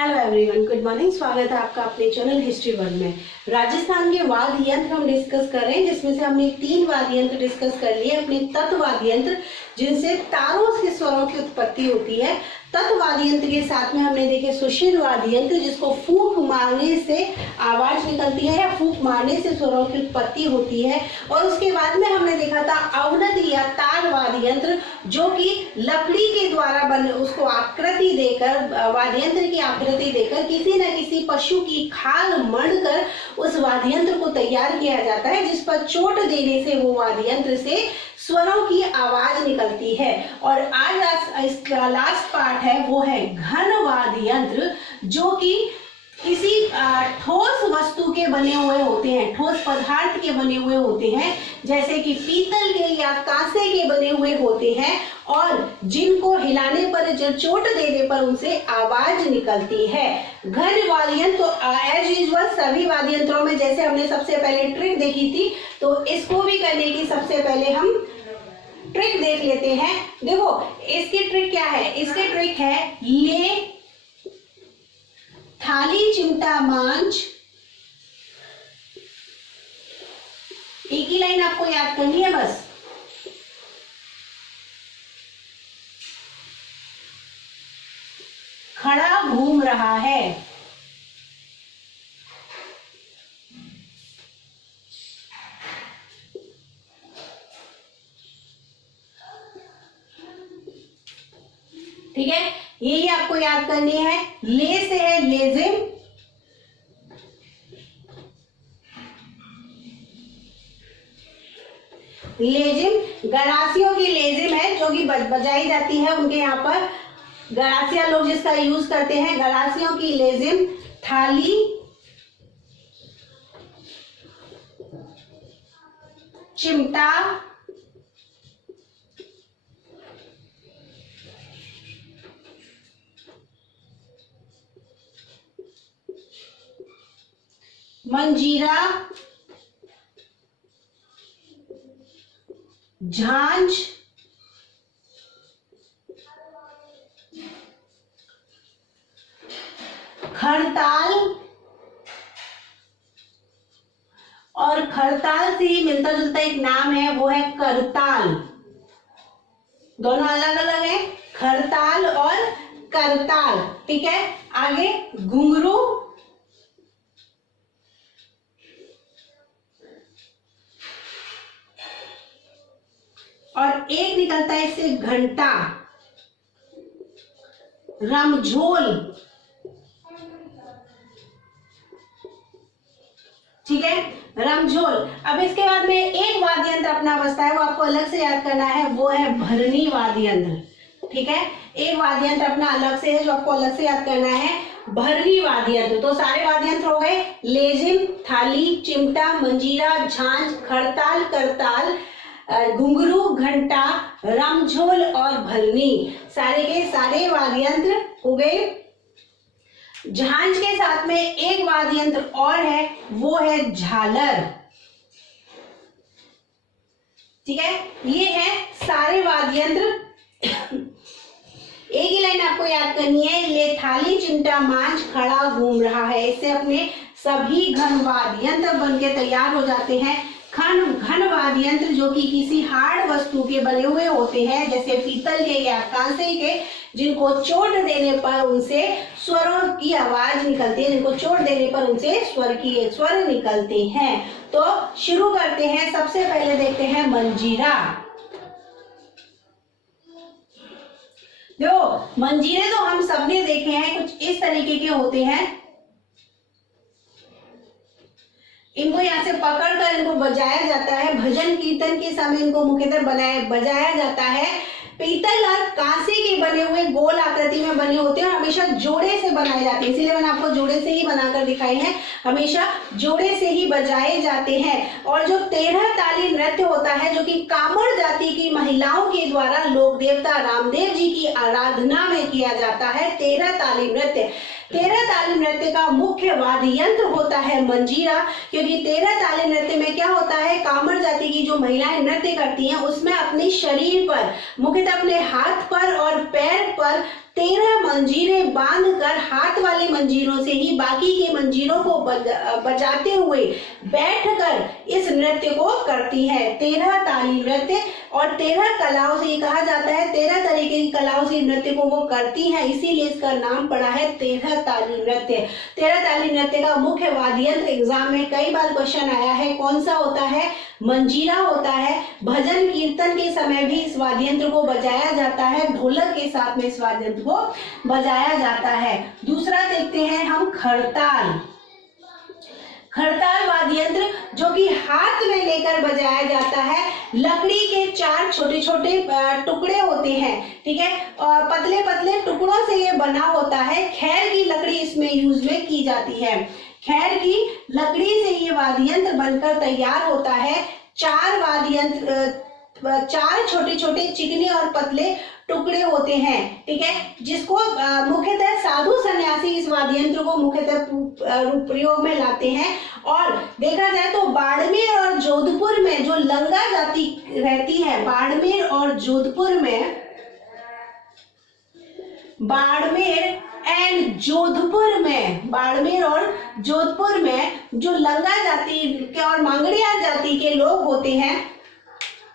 Hello everyone, good morning. स्वागत है आपका अपने चैनल हिस्ट्री वर्ल्ड में। राजस्थान के वाद्य यंत्र हम डिस्कस कर रहे हैं, जिसमें से हमने 3 वाद्य यंत्र डिस्कस कर लिए अपने तत्व वाद्य यंत्र, जिनसे तारों से स्वरों की उत्पत्ति होती है। तत्व वाद्य यंत्र के साथ में हमने देखे सुषिर वाद्य यंत्र, जिसको फूंक मारने से आवाज निकलती है या फूंक मारने से स्वरों की उत्पत्ति होती है। और उसके बाद में हमने देखा था अवनद या तार वाद्य यंत्र, जो कि लकड़ी के द्वारा बने, उसको आकृति देकर, वाद्य यंत्र की आकृति देकर किसी न किसी पशु की खाल मढ़कर उस वाद्य यंत्र को तैयार किया जाता है, जिस पर चोट देने से वो वाद्य यंत्र से स्वरों की आवाज निकलती है। और आज इसका लास्ट पार्ट है, वो है घन वाद्य यंत्र, जो कि किसी ठोस वस्तु के बने हुए होते हैं, ठोस पदार्थ के बने हुए होते हैं, जैसे कि पीतल के या कांसे के बने हुए होते हैं, और जिनको हिलाने पर, जब चोट देने पर उनसे आवाज निकलती है। घन वाद्य यंत्र तो एज यूजुअल सभी वाद्य यंत्रों में, जैसे हमने सबसे पहले ट्रिक देखी थी, तो इसको भी करने की सबसे पहले हम ट्रिक देख लेते हैं। देखो इसकी ट्रिक क्या है, इसकी ट्रिक है ले थाली चिमटा मांझ। एक ही लाइन आपको याद करनी है बस। खड़ा घूम रहा है। ठीक है, यही आपको याद करनी है। ले से है लेजिम, लेजिम गरासियों की लेजिम है, जो कि बजाई जाती है उनके यहाँ पर। गरासिया लोग जिसका यूज करते हैं, गरासियों की लेजिम। थाली, चिमटा, मंजीरा, झांझ, खड़ताल, और खड़ताल से ही मिलता जुलता एक नाम है, वो है करताल। दोनों अलग अलग है, खड़ताल और करताल। ठीक है, आगे घुंघरू, और एक निकलता है इससे घंटा, रमझोल। ठीक है, रमझोल। अब इसके बाद में एक वाद्य यंत्र अपना बचता है, वो आपको अलग से याद करना है, वो है भरनी वाद्य यंत्र। ठीक है, एक वाद्य यंत्र अपना अलग से है, जो आपको अलग से याद करना है, भरनी वाद्य यंत्र। तो सारे वाद्य यंत्र हो गए, लेजिम, थाली, चिमटा, मंजीरा, झांझ, खड़ताल, करताल, घुंघरू, घंटा, रमझोल और भरनी। सारे के सारे वाद्य यंत्र हो गए। झांझ के साथ में एक वाद्य यंत्र और है, वो है झालर। ठीक है, ये है सारे वाद्य यंत्र। एक ही लाइन आपको याद करनी है, ले थाली चिमटा मांझ खड़ा घूम रहा है। इससे अपने सभी घन वाद्य यंत्र बन के तैयार हो जाते हैं। घन वाद्य यंत्र जो कि किसी हार्ड वस्तु के बने हुए होते हैं, जैसे पीतल के या कांसे के, जिनको चोट देने पर उनसे स्वरों की आवाज निकलती है, जिनको चोट देने पर उनसे स्वर निकलते हैं। तो शुरू करते हैं। सबसे पहले देखते हैं मंजीरा। देखो मंजीरे तो हम सबने देखे हैं, कुछ इस तरीके के होते हैं। इनको यहाँ से पकड़कर इनको बजाया जाता है। भजन कीर्तन के समय इनको मुख्यतः बजाया जाता है। पीतल और कांसे के बने हुए गोल आकृति में बने होते हैं और हमेशा जोड़े से बनाए जाते हैं, इसीलिए मैंने आपको जोड़े से ही बनाकर दिखाए हैं। हमेशा जोड़े से ही बजाए जाते हैं। और जो 13 ताली नृत्य होता है, जो कि कामड़ जाति की महिलाओं के द्वारा लोक देवता रामदेव जी की आराधना में किया जाता है, 13 ताली नृत्य। 13 ताली नृत्य का मुख्य वाद्य यंत्र होता है मंजीरा, क्योंकि 13 ताली नृत्य में क्या होता है, कामड़ जाति की जो महिलाएं नृत्य करती हैं, उसमें अपने शरीर पर, मुख्यतः अपने हाथ पर और पैर पर 13 मंजीरें बांधकर हाथ वाले मंजीरों से ही बाकी के मंजीरों को बजाते हुए बैठकर इस नृत्य को करती है। 13 ताली नृत्य और 13 कलाओं से कहा जाता है, 13 तरीके की कलाओं से नृत्य को वो करती है, इसीलिए इसका नाम पड़ा है 13 ताली नृत्य। 13 ताली नृत्य का मुख्य वाद्य यंत्र एग्जाम में कई बार क्वेश्चन आया है, कौन सा होता है? मंजीरा होता है। भजन कीर्तन के समय भी इस वाद्य यंत्र को बजाया जाता है, ढोलक के साथ में इस वाद्य यंत्र को बजाया जाता है। दूसरा देखते हैं हम खड़ताल। खड़ताल वाद्य यंत्र जो कि हाथ में लेकर बजाया जाता है, लकड़ी के 4 छोटे छोटे टुकड़े होते हैं, ठीक है, और पतले पतले टुकड़ों से ये बना होता है। खैर की लकड़ी इसमें यूज में की जाती है। खैर की लकड़ी से ये वाद्य यंत्र बनकर तैयार होता है। 4 वाद्य यंत्र 4 छोटे छोटे चिकने और पतले टुकड़े होते हैं, ठीक है, जिसको मुख्यतः साधु सन्यासी इस वाद्य यंत्र को मुख्यतः प्रयोग में लाते हैं। और देखा जाए तो बाड़मेर और जोधपुर में जो लंगा जाति रहती है, बाड़मेर और जोधपुर में, बाड़मेर और जोधपुर में जो लंगा जाति के और मांगड़िया जाति के लोग होते हैं,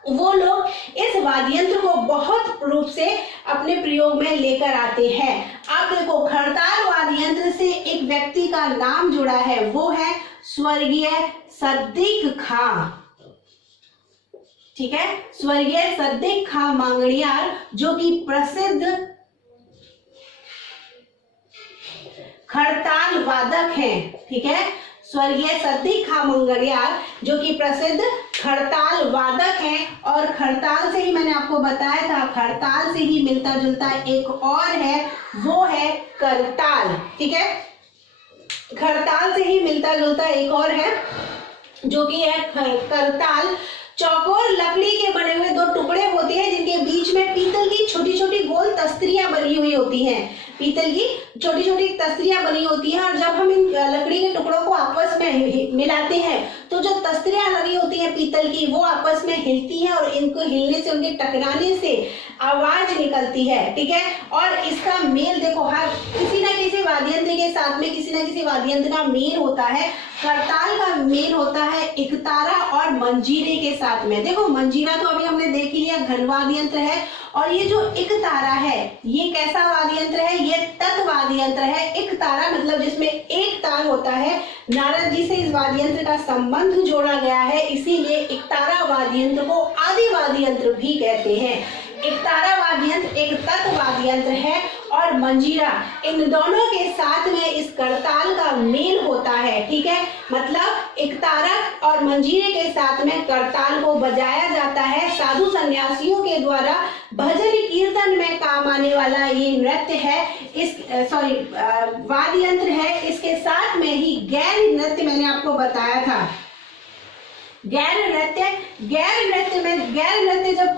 वो लोग इस वाद्य यंत्र को बहुत रूप से अपने प्रयोग में लेकर आते हैं। अब देखो, खड़ताल वाद्य यंत्र से एक व्यक्ति का नाम जुड़ा है, वो है स्वर्गीय सद्दिक खां, ठीक है, स्वर्गीय सद्दिक खां मांगड़ियार, जो कि प्रसिद्ध खड़ताल वादक हैं, ठीक है, स्वर्गीय सद्दिक खां मांगड़ियार जो कि प्रसिद्ध खड़ताल वादक हैं। और खड़ताल से ही मैंने आपको बताया था, खड़ताल से ही मिलता जुलता एक और है, वो है करताल, ठीक है, खड़ताल से ही मिलता जुलता एक और है जो कि है करताल। चौकोर लकड़ी के बने हुए 2 टुकड़े होते हैं, जिनके बीच में पीतल की छोटी छोटी गोल तस्तरियां बनी हुई होती हैं, पीतल की छोटी छोटी तस्तरियां बनी होती हैं। और जब हम इन लकड़ी के टुकड़ों को आपस में मिलाते हैं तो जो तस्तरियां लगी होती हैं पीतल की, वो आपस में हिलती हैं और इनको हिलने से, उनके टकराने से आवाज निकलती है, ठीक है। और इसका मेल देखो, हर किसी न किसी वाद्य यंत्र के साथ में किसी न किसी वाद्य यंत्र का मेल होता है। करताल का मेल होता है एकतारा और मंजीरे के साथ में। देखो, मंजीरा तो अभी हमने देख लिया, घन वाद्य यंत्र है, और ये जो एकतारा है, ये कैसा वाद्य यंत्र है? ये तत् वाद्य यंत्र है। एकतारा मतलब जिसमें एक तार होता है। नारद जी से इस वाद्य यंत्र का संबंध जोड़ा गया है, इसीलिए एकतारा वाद्य यंत्र को आदि वाद्य यंत्र भी कहते हैं। एकतारा वाद्य यंत्र एक तत् वाद्य यंत्र है और मंजीरा, इन दोनों के साथ में इस करताल का मेल होता है, ठीक है। मतलब एकतारा और मंजीरे के साथ में करताल को बजाया जाता है। साधु सन्यासियों के द्वारा भजन कीर्तन में काम आने वाला ये नृत्य है, वाद्य यंत्र है। इसके साथ में ही गैर नृत्य मैंने आपको बताया था। गैर नृत्य जब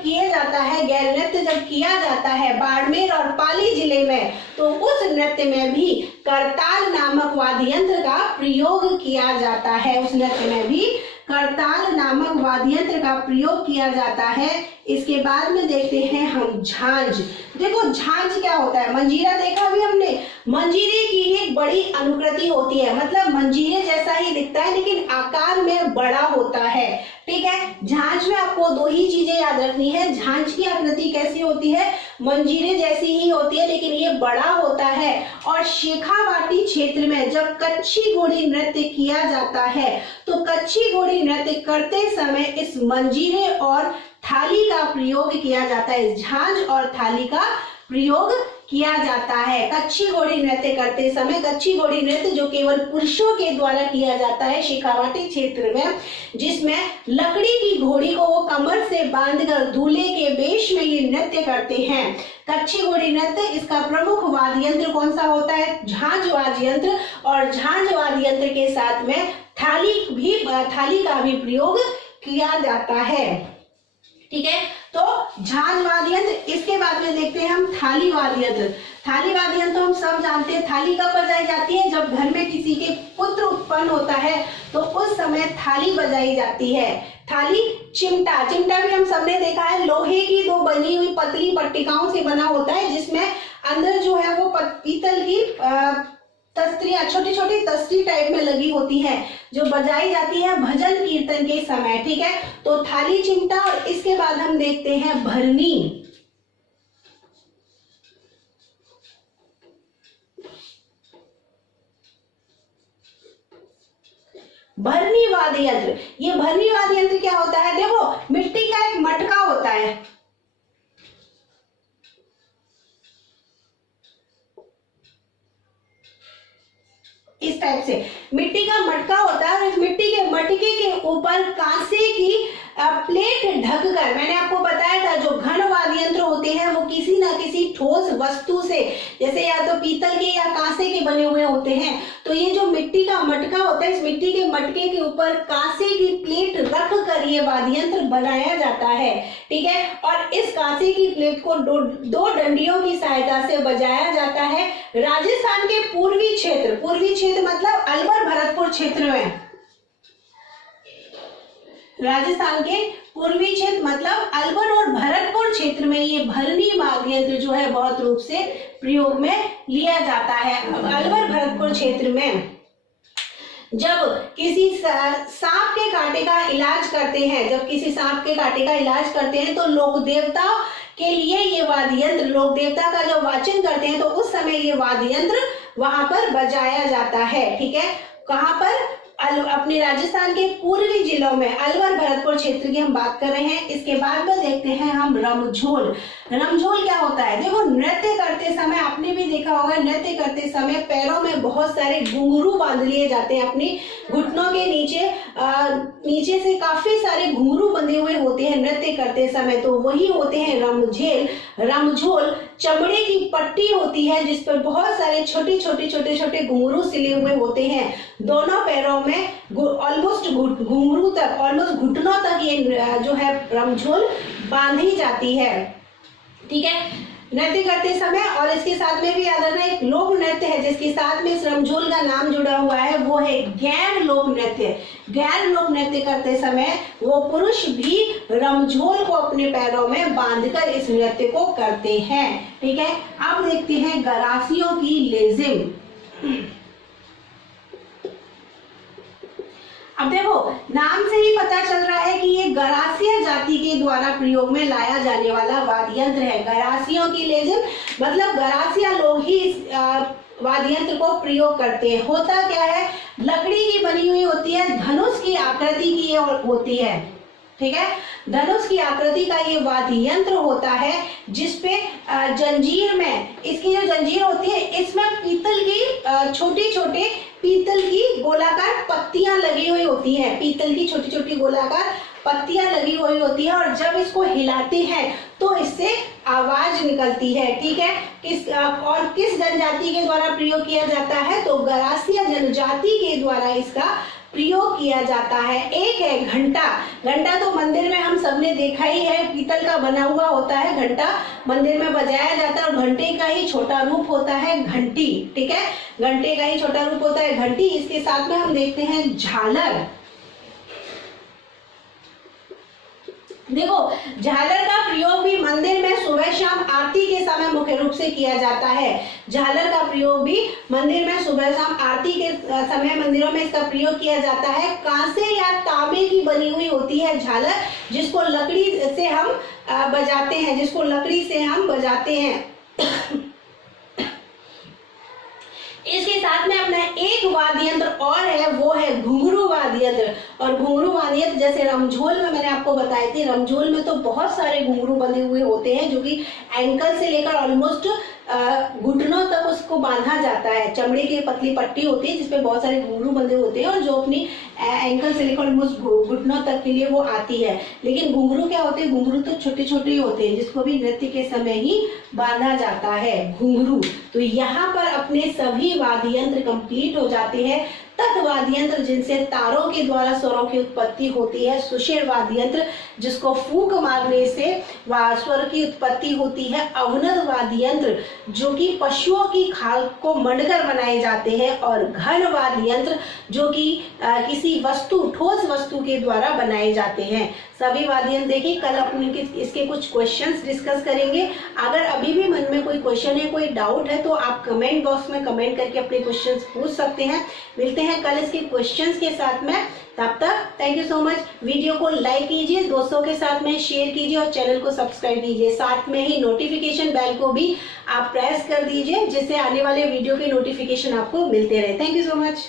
किया जाता है बाड़मेर और पाली जिले में, तो उस नृत्य में भी करताल नामक वाद्य यंत्र का प्रयोग किया जाता है। उस नृत्य में भी करताल नामक वाद्य यंत्र का प्रयोग किया जाता है। इसके बाद में देखते हैं हम झांझ। देखो, झांझ क्या होता है? मंजीरा देखा भी हमने, मंजीरे की एक बड़ी अनुकृति होती है, मतलब मंजीरे जैसा ही दिखता है लेकिन आकार में बड़ा होता है, ठीक है। झांझ में आपको 2 ही चीजें याद रखनी है। झांझ की आकृति कैसी होती है? मंजीरे जैसी ही होती है, लेकिन ये बड़ा होता है। और शेखावाटी क्षेत्र में जब कच्छी घोड़ी नृत्य किया जाता है, तो कच्छी घोड़ी नृत्य करते समय इस मंजीरे और थाली का प्रयोग किया जाता है। झांझ और थाली का प्रयोग किया जाता है कच्छी घोड़ी नृत्य करते समय। कच्छी घोड़ी नृत्य जो केवल पुरुषों के द्वारा किया जाता है शेखावाटी क्षेत्र में, जिसमें लकड़ी की घोड़ी को वो कमर से बांधकर दूल्हे के वेश में ये नृत्य करते हैं। कच्छी घोड़ी नृत्य, इसका प्रमुख वाद्य यंत्र कौन सा होता है? झांझ वाद्य यंत्र। और झांझ वाद्य यंत्र के साथ में थाली का भी प्रयोग किया जाता है, ठीक है। तो झांझ वाद्य यंत्र। इसके बाद में देखते हैं हम थाली वाद्य यंत्र। थाली वाद्य यंत्र तो हम सब जानते हैं, थाली कब बजाई जाती है? जब घर में किसी के पुत्र उत्पन्न होता है तो उस समय थाली बजाई जाती है। थाली, चिमटा भी हम सबने देखा है, लोहे की 2 बनी हुई पतली पट्टिकाओं से बना होता है, जिसमें अंदर जो है वो पीतल की तस्त्रियां, छोटी छोटी तस्त्री टाइप में लगी होती है, जो बजाई जाती है भजन कीर्तन के समय। ठीक है, तो थाली चिमटा, और इसके बाद हम देखते हैं भरनी। भरनी वाद्य यंत्र, ये भरनी वाद्य यंत्र क्या होता है? देखो, मिट्टी का एक मटका होता है, इस टाइप से मिट्टी का मटका होता है, और इस मिट्टी के मटके के ऊपर कांसे की प्लेट ढककर, मैंने आपको बताया था जो घन वाद्य यंत्र होते हैं वो किसी ना किसी ठोस वस्तु से, जैसे या तो पीतल के या कांसे के बने हुए होते हैं, तो ये जो मिट्टी का मटका होता है, इस मिट्टी के मटके के ऊपर कांसे की प्लेट रख कर ये वाद्य यंत्र बनाया जाता है। ठीक है, और इस कांसे की प्लेट को दो डंडियों की सहायता से बजाया जाता है। राजस्थान के पूर्वी क्षेत्र मतलब अलवर भरतपुर क्षेत्र में, राजस्थान के पूर्वी क्षेत्र मतलब अलवर और भरतपुर क्षेत्र में ये भरनी वाद्य यंत्र जो है बहुत रूप से प्रयोग में लिया जाता है। अलवर भरतपुर क्षेत्र में जब किसी सांप के कांटे का इलाज करते हैं, तो लोक देवता के लिए ये वाद्य यंत्र, लोक देवता का जब वाचन करते हैं तो उस समय ये वाद्य यंत्र वहां पर बजाया जाता है। ठीक है, कहां पर? अपने राजस्थान के पूर्वी जिलों में, अलवर भरतपुर क्षेत्र की हम बात कर रहे हैं। इसके बाद में देखते हैं हम रमझोल। रमझोल क्या होता है? देखो, नृत्य करते समय आपने भी देखा होगा, नृत्य करते समय पैरों में बहुत सारे घुंघरू बांध लिए जाते हैं, अपनी घुटनों के नीचे से काफी सारे घुंघरू बंधे हुए होते हैं नृत्य करते समय, तो वही होते हैं रमझोल। चमड़े की पट्टी होती है जिस पर बहुत सारे छोटे घुंघरू सिले हुए होते हैं, दोनों पैरों में ऑलमोस्ट घुंघरू तक, ऑलमोस्ट घुटनों तक ये जो है रमझोल बांधी जाती है। ठीक है, नृत्य करते समय। और इसके साथ में भी याद रखना, एक लोक नृत्य है जिसके साथ में इस रमझोल का नाम जुड़ा हुआ है, वो है गैर लोक नृत्य। गैर लोक नृत्य करते समय वो पुरुष भी रमझोल को अपने पैरों में बांधकर इस नृत्य को करते हैं। ठीक है, अब देखते हैं गरासियों की लेजिम। अब देखो, नाम से ही पता चल रहा है कि ये गरासिया जाति के द्वारा प्रयोग में लाया जाने वाला वाद्य यंत्र है। गरासियों की लेजिम मतलब गरासिया लोग ही इस वाद्य यंत्र को प्रयोग करते हैं। होता क्या है? लकड़ी की बनी हुई होती है, धनुष की आकृति की होती है। ठीक है, धनुष की आकृति का ये वाद्य यंत्र होता है, जिसपे जंजीर में, इसकी जो जंजीर होती है इसमें पीतल की छोटे पीतल की गोलाकार पत्तियां लगी हुई होती है, पीतल की छोटी गोलाकार पत्तियां लगी हुई होती है, और जब इसको हिलाते हैं तो इससे आवाज निकलती है। ठीक है, किस जनजाति के द्वारा प्रयोग किया जाता है? तो गरासिया जनजाति के द्वारा इसका प्रयोग किया जाता है। एक है घंटा तो मंदिर में हम सबने देखा ही है, पीतल का बना हुआ होता है, घंटा मंदिर में बजाया जाता है, और घंटे का ही छोटा रूप होता है घंटी। ठीक है, घंटे का ही छोटा रूप होता है घंटी। इसके साथ में हम देखते हैं झालर। देखो, झालर का प्रयोग भी मंदिर में सुबह शाम आरती के समय मुख्य रूप से किया जाता है। झालर का प्रयोग भी मंदिर में सुबह शाम आरती के समय मंदिरों में इसका प्रयोग किया जाता है। कांसे या तांबे की बनी हुई होती है झालर, जिसको लकड़ी से हम बजाते हैं। इसके साथ में अपना एक वाद्य यंत्र और है, वो है घुंघरू वाद्य यंत्र। और घुंघरू वाद्य यंत्र जैसे रमझोल में मैंने आपको बताए थे, रमझोल में तो बहुत सारे घुंघरू बंधे हुए होते हैं, जो कि एंकल से लेकर ऑलमोस्ट घुटनों तक उसको बांधा जाता है। चमड़े की पतली पट्टी होती है जिसपे बहुत सारे घुंघरू बंधे होते हैं, और जो अपनी एंकल से लेकर ऑलमोस्ट घुटनों तक के लिए वो आती है। लेकिन घुंघरू क्या होते हैं? घुंघरू तो छोटे छोटे ही होते हैं, जिसको भी नृत्य के समय ही बांधा जाता है, घुंघरू। तो यहाँ पर अपने सभी वाद्य यंत्र कंप्लीट हो जाते हैं। तत्वाद्य यंत्र जिनसे तारों के द्वारा स्वरों की उत्पत्ति होती है। सुषेण वाद्य यंत्र जिसको फूंक मारने से स्वर की उत्पत्ति होती है। अवनद वाद्य यंत्र जो कि पशुओं की खाल को मंडकर बनाए जाते हैं। और घन वाद्य यंत्र जो कि किसी वस्तु, ठोस वस्तु के द्वारा बनाए जाते हैं। सभी वाद्य यंत्र देखिए। कल अपन इसके कुछ क्वेश्चंस डिस्कस करेंगे। अगर अभी भी मन में कोई क्वेश्चन है, कोई डाउट है, तो आप कमेंट बॉक्स में कमेंट करके अपने क्वेश्चंस पूछ सकते हैं। मिलते हैं कल इसके क्वेश्चंस के साथ में। तब तक thank you so much. Video को लाइक कीजिए, दोस्तों के साथ में शेयर कीजिए और चैनल को सब्सक्राइब कीजिए। साथ में ही नोटिफिकेशन बेल को भी आप प्रेस कर दीजिए, जिससे आने वाले वीडियो के नोटिफिकेशन आपको मिलते रहे। Thank you so much.